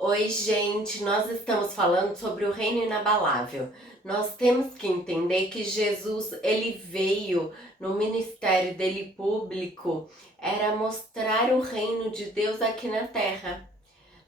Oi, gente, nós estamos falando sobre o reino inabalável. Nós temos que entender que Jesus, ele veio no ministério dele público, era mostrar o reino de Deus aqui na terra.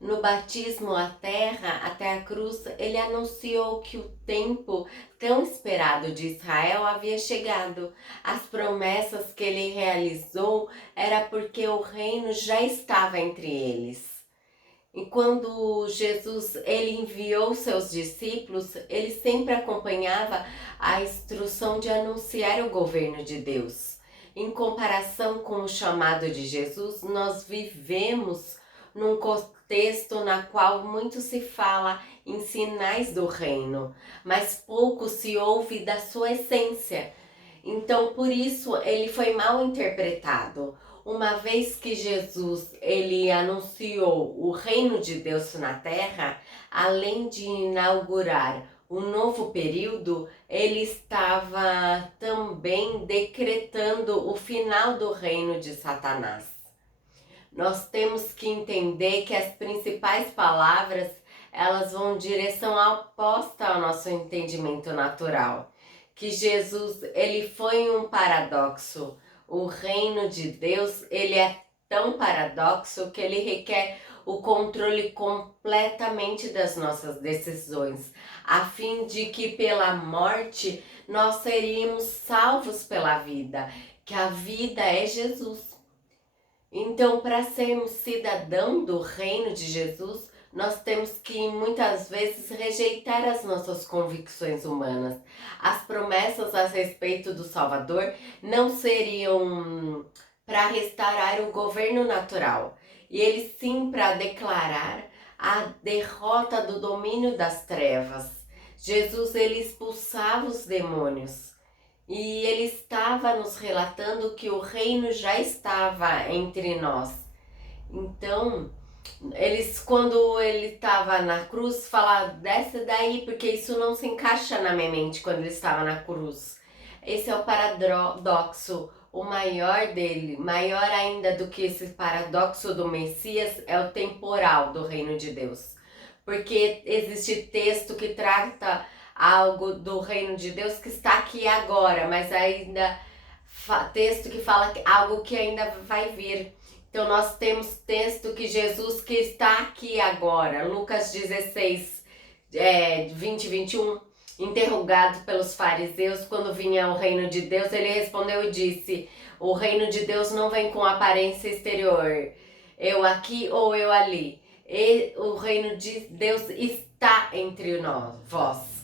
No batismo à terra, até a cruz, ele anunciou que o tempo tão esperado de Israel havia chegado. As promessas que ele realizou era porque o reino já estava entre eles. E quando Jesus ele enviou seus discípulos, ele sempre acompanhava a instrução de anunciar o governo de Deus. Em comparação com o chamado de Jesus, nós vivemos num contexto na qual muito se fala em sinais do reino, mas pouco se ouve da sua essência. Então, por isso, ele foi mal interpretado. Uma vez que Jesus ele anunciou o reino de Deus na terra, além de inaugurar um novo período, ele estava também decretando o final do reino de Satanás. Nós temos que entender que as principais palavras elas vão em direção oposta ao nosso entendimento natural. Que Jesus ele foi um paradoxo. O reino de Deus ele é tão paradoxo que ele requer o controle completamente das nossas decisões, a fim de que pela morte nós seríamos salvos pela vida, que a vida é Jesus. Então, para sermos cidadão do reino de Jesus, nós temos que muitas vezes rejeitar as nossas convicções humanas. As promessas a respeito do Salvador não seriam para restaurar o governo natural, e ele sim para declarar a derrota do domínio das trevas. Jesus ele expulsava os demônios. E ele estava nos relatando que o reino já estava entre nós. Então, quando ele estava na cruz, falaram, desce daí, porque isso não se encaixa na minha mente quando ele estava na cruz. Esse é o paradoxo, o maior dele, maior ainda do que esse paradoxo do Messias, é o temporal do reino de Deus. Porque existe texto que trata algo do reino de Deus que está aqui agora, mas ainda texto que fala algo que ainda vai vir. Então nós temos texto que Jesus que está aqui agora, Lucas 16, 20 e 21, interrogado pelos fariseus quando vinha o reino de Deus, ele respondeu e disse, o reino de Deus não vem com aparência exterior, eu aqui ou eu ali, e o reino de Deus está entre nós, vós.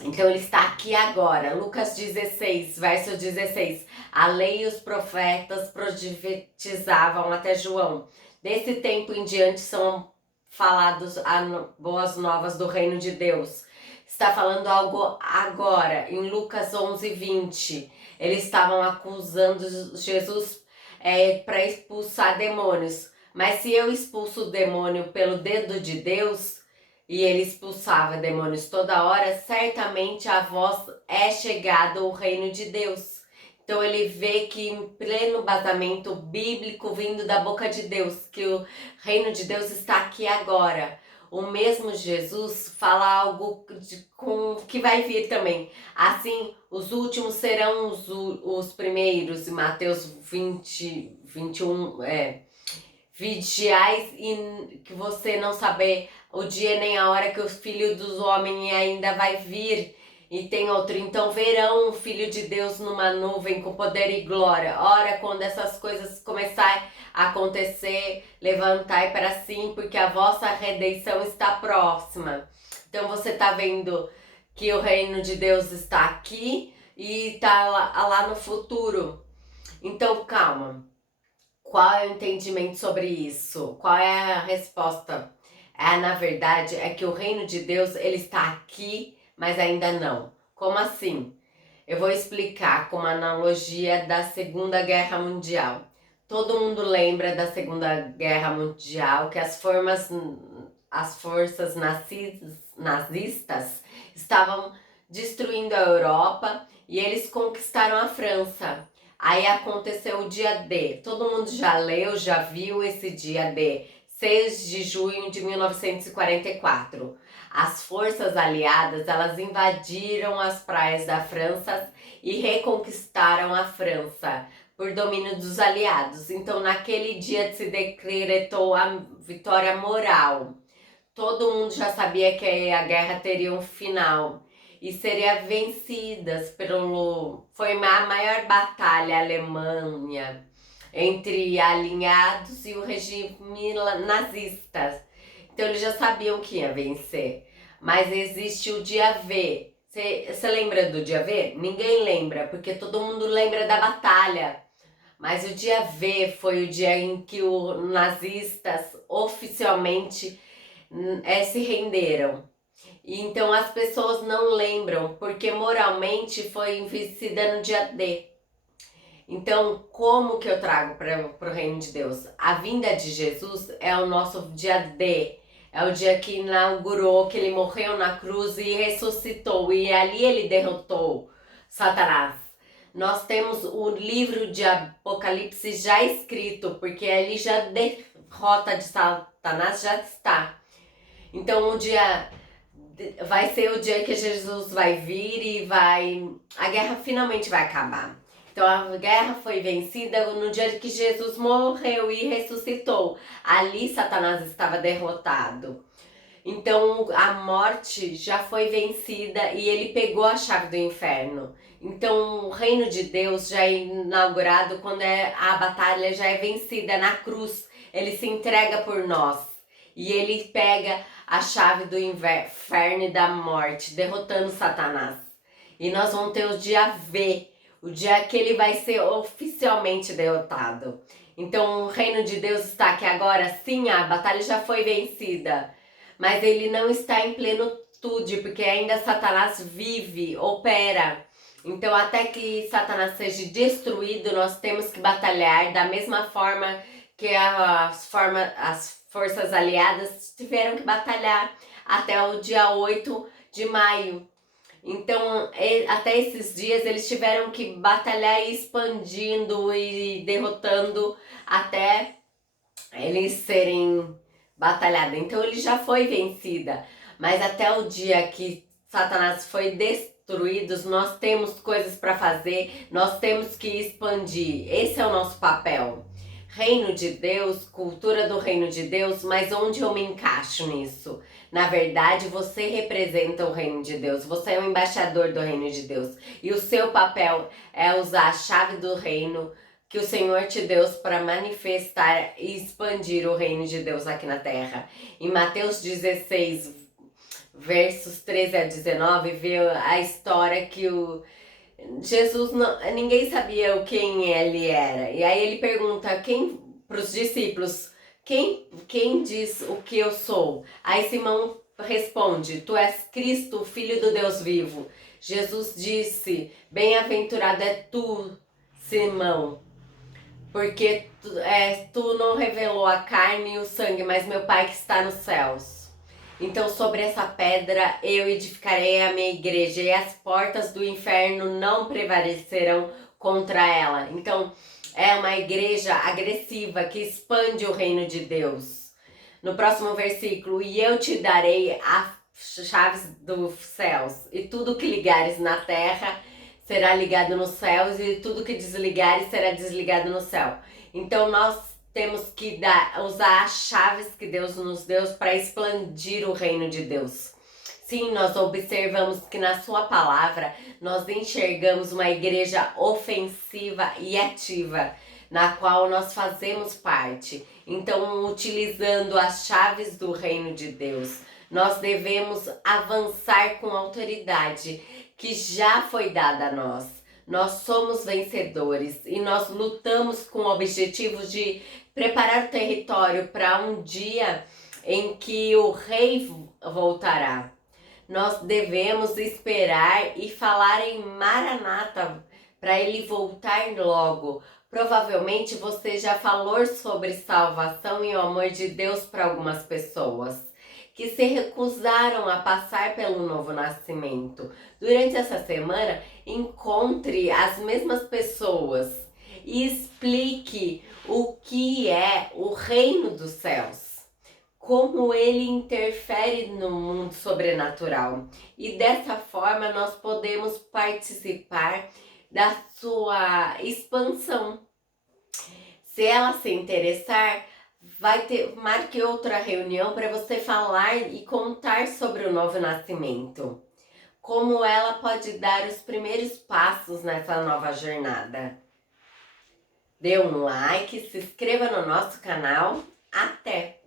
Então ele está aqui agora, Lucas 16, verso 16. A lei e os profetas profetizavam até João. Desse tempo em diante são falados as boas novas do reino de Deus. Está falando algo agora, em Lucas 11, 20. Eles estavam acusando Jesus para expulsar demônios. Mas se eu expulso o demônio pelo dedo de Deus, e ele expulsava demônios toda hora, certamente a vós é chegado o reino de Deus. Então ele vê que em pleno basamento bíblico vindo da boca de Deus, que o reino de Deus está aqui agora. O mesmo Jesus fala algo que vai vir também. Assim, os últimos serão os primeiros, em Mateus 20, 21, vigiais e que você não saber o dia nem a hora que o Filho dos Homens ainda vai vir. E tem outro, então verão o Filho de Deus numa nuvem com poder e glória. Ora, quando essas coisas começarem a acontecer, levantai para sim, porque a vossa redenção está próxima. Então você está vendo que o reino de Deus está aqui e está lá no futuro. Então calma. Qual é o entendimento sobre isso? Qual é a resposta? Na verdade, é que o reino de Deus ele está aqui, mas ainda não. Como assim? Eu vou explicar com uma analogia da Segunda Guerra Mundial. Todo mundo lembra da Segunda Guerra Mundial que as forças nazistas estavam destruindo a Europa e eles conquistaram a França. Aí aconteceu o dia D. Todo mundo já leu, já viu esse dia D. 6 de junho de 1944. As forças aliadas, elas invadiram as praias da França e reconquistaram a França por domínio dos aliados. Então, naquele dia se decretou a vitória moral. Todo mundo já sabia que a guerra teria um final e seria vencidas pelo... Foi a maior batalha Alemanha entre alinhados e o regime nazista. Então eles já sabiam que ia vencer. Mas existe o dia V. Você lembra do dia V? Ninguém lembra, porque todo mundo lembra da batalha. Mas o dia V foi o dia em que os nazistas oficialmente se renderam. E então as pessoas não lembram, porque moralmente foi vencida no dia D. Então, como que eu trago para o reino de Deus? A vinda de Jesus é o nosso dia D. É o dia que inaugurou, que ele morreu na cruz e ressuscitou. E ali ele derrotou Satanás. Nós temos o livro de Apocalipse já escrito, porque ali já derrota de Satanás já está. Então o dia vai ser o dia que Jesus vai vir e a guerra finalmente vai acabar. Então a guerra foi vencida no dia que Jesus morreu e ressuscitou. Ali Satanás estava derrotado. Então a morte já foi vencida e ele pegou a chave do inferno. Então o reino de Deus já é inaugurado quando a batalha já é vencida na cruz. Ele se entrega por nós e ele pega a chave do inferno e da morte, derrotando Satanás. E nós vamos ter o dia V, o dia que ele vai ser oficialmente derrotado. Então o reino de Deus está aqui agora, sim, a batalha já foi vencida, mas ele não está em plenitude, porque ainda Satanás vive, opera. Então até que Satanás seja destruído, nós temos que batalhar da mesma forma que as forças aliadas tiveram que batalhar até o dia 8 de maio. Então, até esses dias eles tiveram que batalhar e expandindo e derrotando até eles serem batalhados. Então, ele já foi vencida. Mas até o dia que Satanás foi destruído, nós temos coisas para fazer, nós temos que expandir. Esse é o nosso papel. Reino de Deus, cultura do reino de Deus, mas onde eu me encaixo nisso? Na verdade, você representa o reino de Deus, você é o embaixador do reino de Deus. E o seu papel é usar a chave do reino que o Senhor te deu para manifestar e expandir o reino de Deus aqui na terra. Em Mateus 16, versos 13 a 19, vê a história que Jesus, ninguém sabia quem ele era. E aí ele pergunta para os discípulos, quem diz o que eu sou? Aí Simão responde, tu és Cristo, filho do Deus vivo. Jesus disse, bem-aventurado é tu, Simão, porque tu não revelou a carne e o sangue, mas meu Pai que está nos céus. Então sobre essa pedra eu edificarei a minha igreja e as portas do inferno não prevalecerão contra ela. Então é uma igreja agressiva que expande o reino de Deus. No próximo versículo, e eu te darei as chaves dos céus, e tudo que ligares na terra será ligado nos céus, e tudo que desligares será desligado no céu. Então nós temos que usar as chaves que Deus nos deu para expandir o reino de Deus. Sim, nós observamos que na sua palavra nós enxergamos uma igreja ofensiva e ativa, na qual nós fazemos parte. Então, utilizando as chaves do reino de Deus, nós devemos avançar com autoridade que já foi dada a nós. Nós somos vencedores e nós lutamos com o objetivo de preparar o território para um dia em que o rei voltará. Nós devemos esperar e falar em Maranata para ele voltar logo. Provavelmente você já falou sobre salvação e o amor de Deus para algumas pessoas que se recusaram a passar pelo novo nascimento. Durante essa semana, encontre as mesmas pessoas e explique o que é o reino dos céus. como ele interfere no mundo sobrenatural. E dessa forma nós podemos participar da sua expansão. Se ela se interessar, marque outra reunião para você falar e contar sobre o novo nascimento. Como ela pode dar os primeiros passos nessa nova jornada. Dê um like, se inscreva no nosso canal. Até!